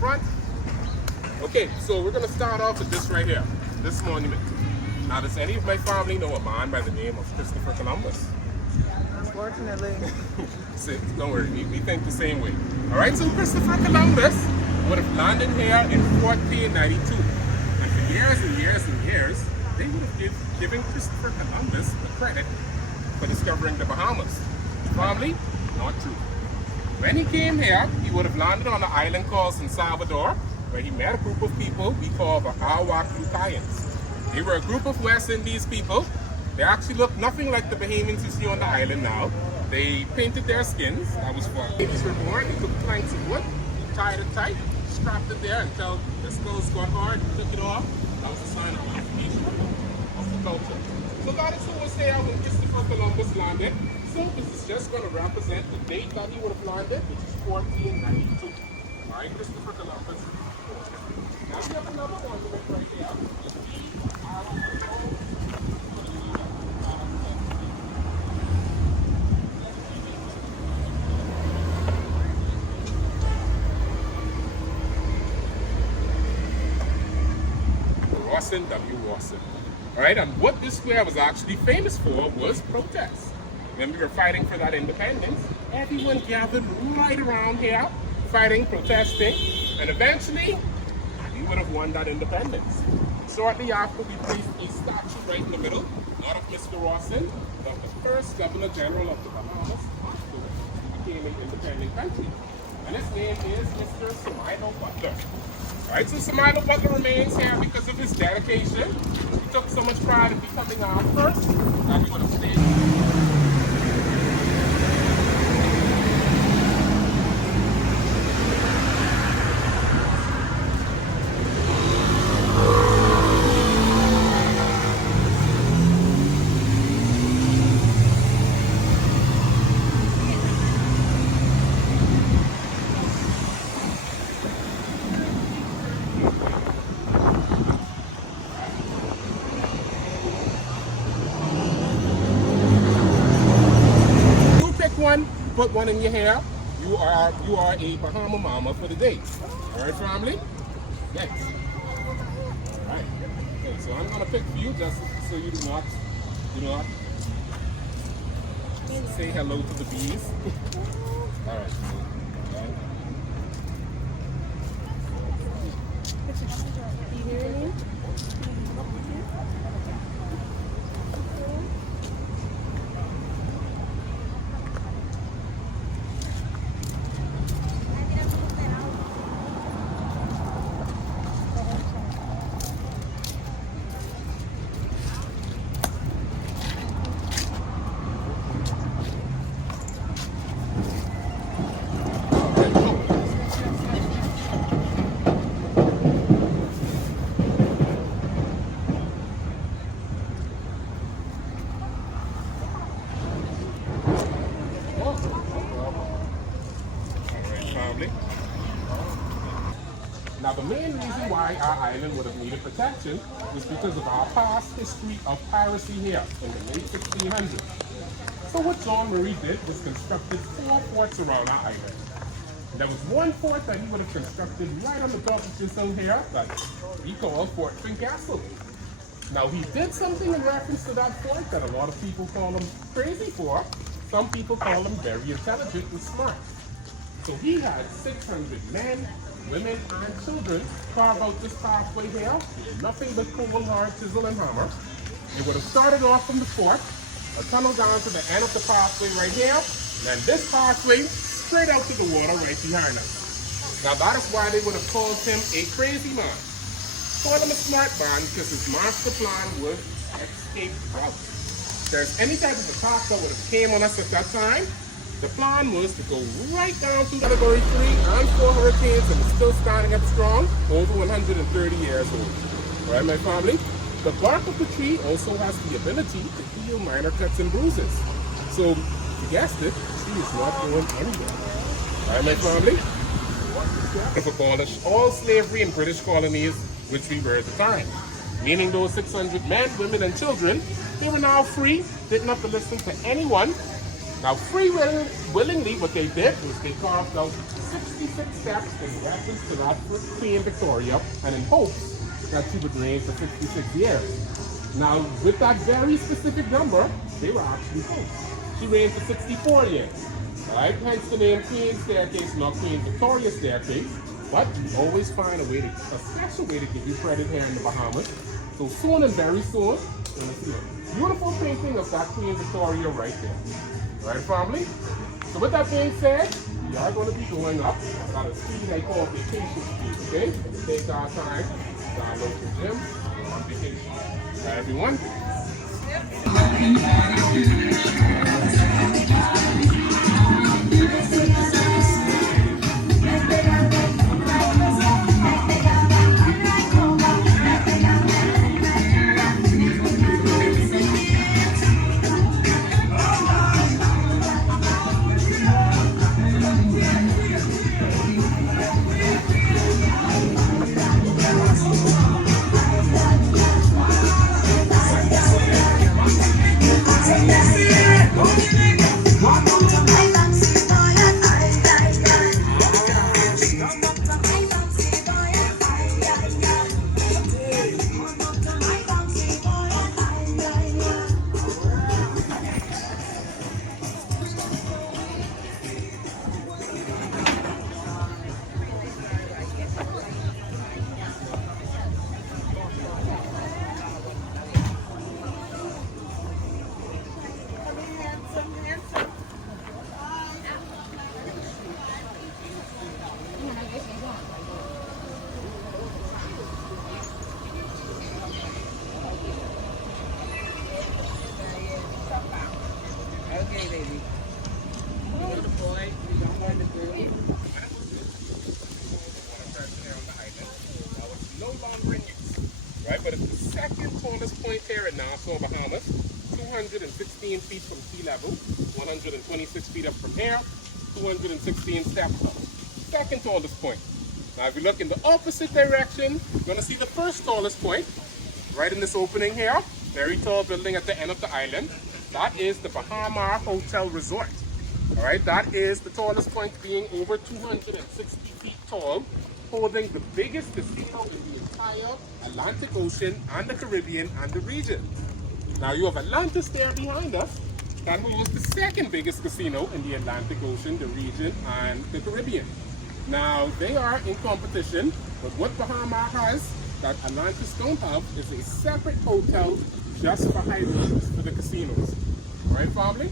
front. Okay, so we're gonna start off with this right here, this monument. Now, does any of my family know a man by the name of Christopher Columbus? Unfortunately. See, don't worry, we think the same way. All right, so Christopher Columbus would have landed here in 1492. And for years and years and years, they would have given Christopher Columbus the credit for discovering the Bahamas. Probably not true. When he came here, he would have landed on an island called San Salvador, where he met a group of people we call the Arawakutayans. They were a group of West Indies people. They actually looked nothing like the Bahamians you see on the island now. They painted their skins. That was fun. Babies were born. They took planks of wood, tied it tight, strapped it there until the skulls got hard, took it off. That was a sign of appreciation of the culture. So that is who was there when Christopher Columbus landed. So this is just going to represent the date that he would have landed, which is 1492. All right, Christopher Columbus. Now we have another monument right here. Rawson W. Rawson. All right, and what this square was actually famous for was protests. When we were fighting for that independence, everyone gathered right around here, fighting, protesting, and eventually, we would have won that independence. Shortly after, we placed a statue right in the middle, not of Mr. Rawson, but the first Governor General of the Bahamas after we became an independent country. And his name is Mr. Samilo Butler. Alright, so Samilo Butler remains here because of his dedication. He took so much pride in becoming our first that he would have stayed. One, put one in your hair. You are a Bahama mama for the day. All right, family. Next. All right. Okay, so I'm gonna pick for you just so you do not say hello to the bees. All right. You hear me? Now, the main reason why our island would have needed protection was because of our past history of piracy here in the late 1600s. So what John Murray did was constructed 4 forts around our island. And there was one fort that he would have constructed right on the top of this hill here that he called Fort Fincastle. Now, he did something in reference to that fort that a lot of people call him crazy for. Some people call him very intelligent and smart. So he had 600 men, women, and children carve out this pathway here with nothing but coal, hard chisel, and hammer. It would have started off from the fort, a tunnel down to the end of the pathway right here, and then this pathway straight out to the water right behind us. Now that is why they would have called him a crazy man. Call him a smart man because his master plan was escape out. If there's any type of attack that would have came on us at that time, the plan was to go right down to Category 3 and 4 hurricanes and it's still standing up strong, over 130 years old. All right, my family? The bark of the tree also has the ability to heal minor cuts and bruises. So, you guessed it, the tree is not going anywhere. All right, my family? If abolished all slavery in British colonies, which we were at the time. Meaning those 600 men, women, and children, they were now free, didn't have to listen to anyone, Now, willingly, what they did was they carved out 66 steps in reference to that first Queen Victoria, and in hopes that she would reign for 66 years. Now, with that very specific number, they were actually close. She reigned for 64 years. Right? Hence the name Queen Staircase, not Queen Victoria Staircase. But we always find a special way to give you credit here in the Bahamas. So soon and very soon, you're going to see a beautiful painting of that Queen Victoria right there. Right, family? So with that being said, we are going to be going up at a speed I call vacation speed, okay? Take our time to our local gym on vacation. All right, everyone? Right, but it's the second tallest point here in Nassau, Bahamas, 216 feet from sea level, 126 feet up from here, 216 steps up. Second tallest point. Now if you look in the opposite direction, you're going to see the first tallest point, right in this opening here, very tall building at the end of the island. That is the Bahama Hotel Resort. All right, that is the tallest point, being over 260 feet tall, holding the biggest casino in the entire Atlantic Ocean and the Caribbean and the region. Now you have Atlantis there behind us. That holds the second biggest casino in the Atlantic Ocean, the region, and the Caribbean. Now they are in competition, but what Bahama has that Atlantis don't have is a separate hotel just for high rollers, for the casinos. All right, family?